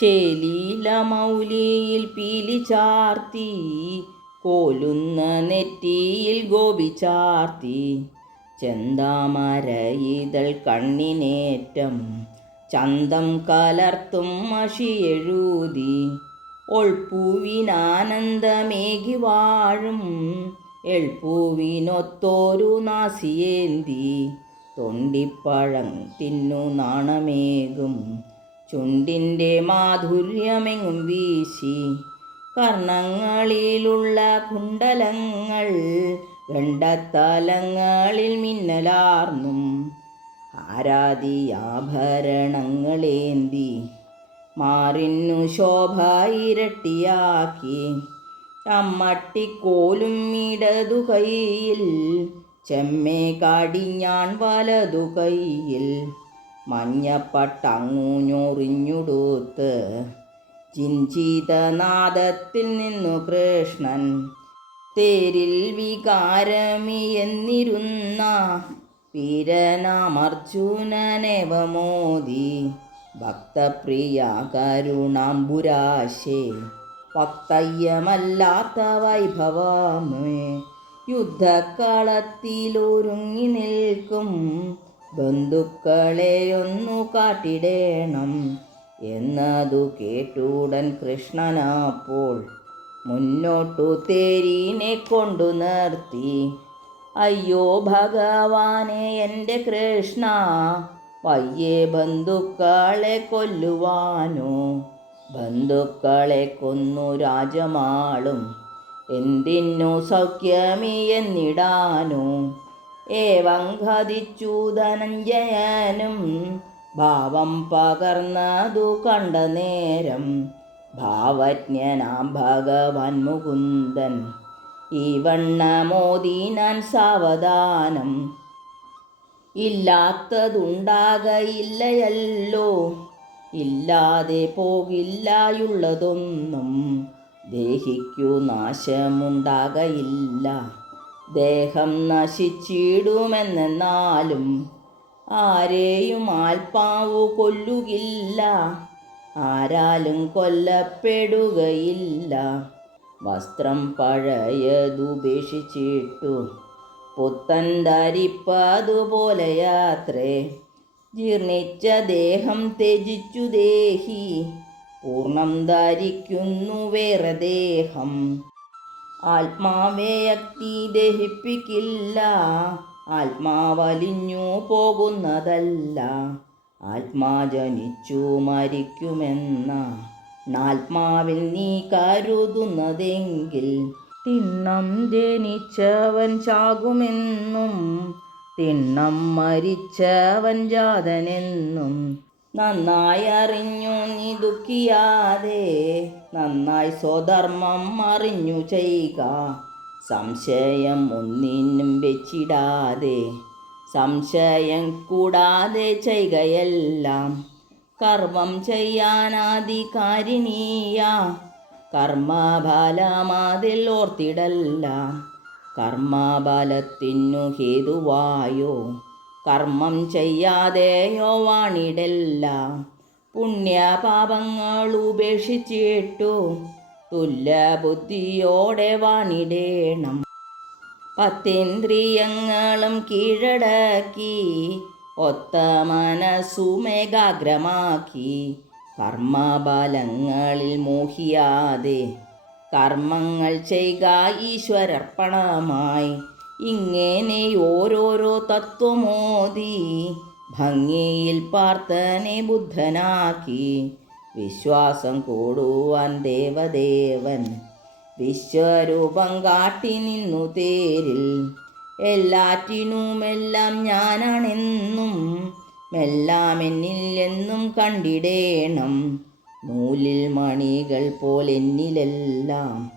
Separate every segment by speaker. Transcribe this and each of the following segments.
Speaker 1: ചേലീല മൗലിയിൽ പീലി ചാർത്തി കോലുന്ന നെറ്റിയിൽ ഗോപി ചാർത്തി. ചെന്താമര ഇതൾ കണ്ണിനേറ്റം ചന്തം കലർത്തും മഷി എഴുതി. ഒൾപ്പൂവിനാനന്ദമേകി വാഴും എൾപ്പൂവിനൊത്തോരു നാസിയേന്തി. തൊണ്ടിപ്പഴം തിന്നു നാണമേകും ചുണ്ടിന്റെ മാധുര്യമെങ്ങും വീശി കർണങ്ങളിലുള്ള കുണ്ടലങ്ങൾ ഗണ്ടത്തലങ്ങളിൽ മിന്നലാർന്നും ആരാധിയാഭരണങ്ങളേന്തി മാറിന്നു ശോഭ ഇരട്ടിയാക്കി ചമ്മട്ടിക്കോലും ഇടതു കൈയിൽ ചെമ്മേ കാടിഞ്ഞാൺ വലതു കൈയിൽ മഞ്ഞപ്പട്ടങ്ങു ഞൊറിഞ്ഞുടുത്ത് ചിഞ്ചിതനാദത്തിൽ നിന്നു കൃഷ്ണൻ. തേരിൽ വികാരമി എന്നിരുന്ന ഭക്തപ്രിയ കരുണാംബുരാശേ. ഭക്തയ്യമല്ലാത്ത വൈഭവമേ യുദ്ധക്കളത്തിലൊരുങ്ങി നിൽക്കും ബന്ധുക്കളെ ഒന്നു കാട്ടിടേണം എന്നതു കേട്ടുടൻ കൃഷ്ണനാപ്പോൾ മുന്നോട്ടു തേരീനെ കൊണ്ടു നിർത്തി. അയ്യോ ഭഗവാനെ എന്റെ കൃഷ്ണ പയ്യെ ബന്ധുക്കളെ കൊല്ലുവാനോ? ബന്ധുക്കളെ കൊന്നു രാജമാളും. എന്തിനു സൗഖ്യമി എന്നിടാനോ? ഏവം ഖതിച്ചു ധനഞ്ജയനും ഭാവം പകർന്നതു കണ്ട നേരം ഭാവജ്ഞനാം ഭഗവാൻ മുകുന്ദൻ. ഈ വണ്ണമോദീനാൻ സാവധാനം ഇല്ലാത്തതുണ്ടാകയില്ലയല്ലോ. ഇല്ലാതെ പോകില്ലായുള്ളതൊന്നും ദേഹിക്കു നാശമുണ്ടാകയില്ല. ദേഹം നശിച്ചിടുമെന്നാലും ആരെയും ആൽപ്പാവു കൊല്ലുകില്ല. ആരാലും കൊല്ലപ്പെടുകയില്ല. വസ്ത്രം പഴയതുപേക്ഷിച്ചിട്ടു പുത്തൻ ധരിപ്പതുപോലെയാത്രേ ജീർണിച്ച ദേഹം ത്യജിച്ചു ദേഹി പൂർണം ധരിക്കുന്നു വേറെ ദേഹം. ആത്മാവെ അഗ്നി ദഹിപ്പിക്കില്ല. ആത്മാവലിഞ്ഞു പോകുന്നതല്ല. ആത്മാ ജനിച്ചു മരിക്കുമെന്ന ആത്മാവിൽ നീ കരുതുന്നതെങ്കിൽ തിണ്ണം ജനിച്ചവൻ ചാകുമെന്നും തിണ്ണം മരിച്ചവൻ ജാതനെന്നും നന്നായി അറിഞ്ഞു നീ ദുഃഖിയാതെ. നന്നായി സ്വധർമ്മം അറിഞ്ഞു ചെയ്യുക. സംശയം ഒന്നിനും വെച്ചിടാതെ. സംശയം കൂടാതെ ചെയ്യുകയെല്ലാം. കർമ്മം ചെയ്യാനാധികാരിണീയ കർമ്മഫലമാതിൽ ഓർത്തിടല്ല. കർമ്മഫലത്തിനു ഹേതുവായോ? കർമ്മം ചെയ്യാതെയോ വാണിടെല്ലാം പുണ്യപാപങ്ങൾ ഉപേക്ഷിച്ചിട്ടു തുല്യ ബുദ്ധിയോടെ വാണിടേണം പത്തേന്ദ്രിയങ്ങളും കീഴടക്കി ഒത്ത മനസ്സുമേകാഗ്രമാക്കി കർമ്മബലങ്ങളിൽ മോഹിയാതെ കർമ്മങ്ങൾ ചെയ്യുക ഈശ്വരർപ്പണമായി ഇങ്ങനെ ഓരോരോ തത്വമോതി ഭംഗിയിൽ പാർത്തനെ ബുദ്ധനാക്കി. വിശ്വാസം കൂടുവാൻ ദേവദേവൻ വിശ്വരൂപം കാട്ടി നിന്നു തേരിൽ. എല്ലാറ്റിനുമെല്ലാം ഞാനാണെന്നും എല്ലാം എന്നിൽ എന്നും കണ്ടിടേണം. നൂലിൽ മണികൾ പോലെന്നിലെല്ലാം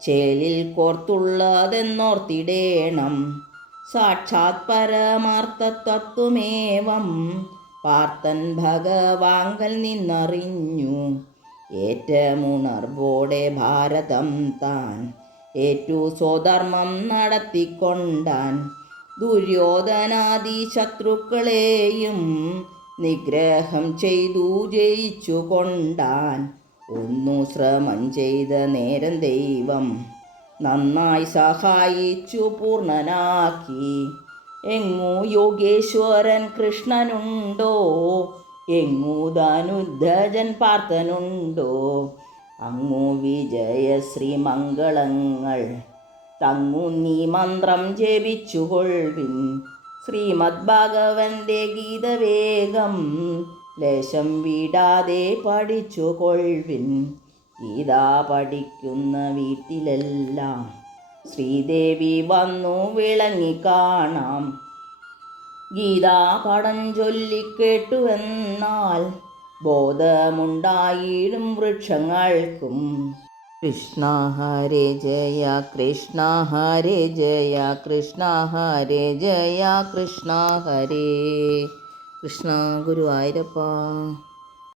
Speaker 1: ചേലിൽ കോർത്തുള്ളതെന്നോർത്തിടേണം. സാക്ഷാത് പരമാർത്ഥ തത്വമേവം പാർത്തൻ ഭഗവാങ്കൽ നിന്നറിഞ്ഞു. ഏറ്റമുണർവോടെ ഭാരതം താൻ ഏറ്റു സ്വധർമ്മം നടത്തിക്കൊണ്ടാൻ ദുര്യോധനാദി ശത്രുക്കളെയും നിഗ്രഹം ചെയ്തു ജയിച്ചു കൊണ്ടാൻ ഒന്നു ശ്രമം ചെയ്ത നേരം ദൈവം നന്നായി സഹായിച്ചു പൂർണനാക്കി എങ്ങു യോഗേശ്വരൻ കൃഷ്ണനുണ്ടോ? എങ്ങു ധനുദ്ധജൻ പാർത്ഥനുണ്ടോ? അങ്ങു വിജയശ്രീ മംഗളങ്ങൾ തങ്ങു നീ മന്ത്രം ജപിച്ചുകൊള്ളിൻ ശ്രീമദ് ഭാഗവന്റെ ഗീതവേഗം. ലേശം വിടാതെ കൊൾവിൻ ഗീത പഠിക്കുന്ന വീട്ടിലെല്ലാം ശ്രീദേവി വന്നു വിളങ്ങി കാണാം. ഗീതാ പടം ചൊല്ലിക്കേട്ടുവെന്നാൽ ബോധമുണ്ടായിടും വൃക്ഷങ്ങൾക്കും. കൃഷ്ണ ഹരേ ജയ കൃഷ്ണ ഹരേ ജയ കൃഷ്ണ ഹരേ ജയ കൃഷ്ണ ഹരേ. കൃഷ്ണ ഗുരുവായൂരപ്പ.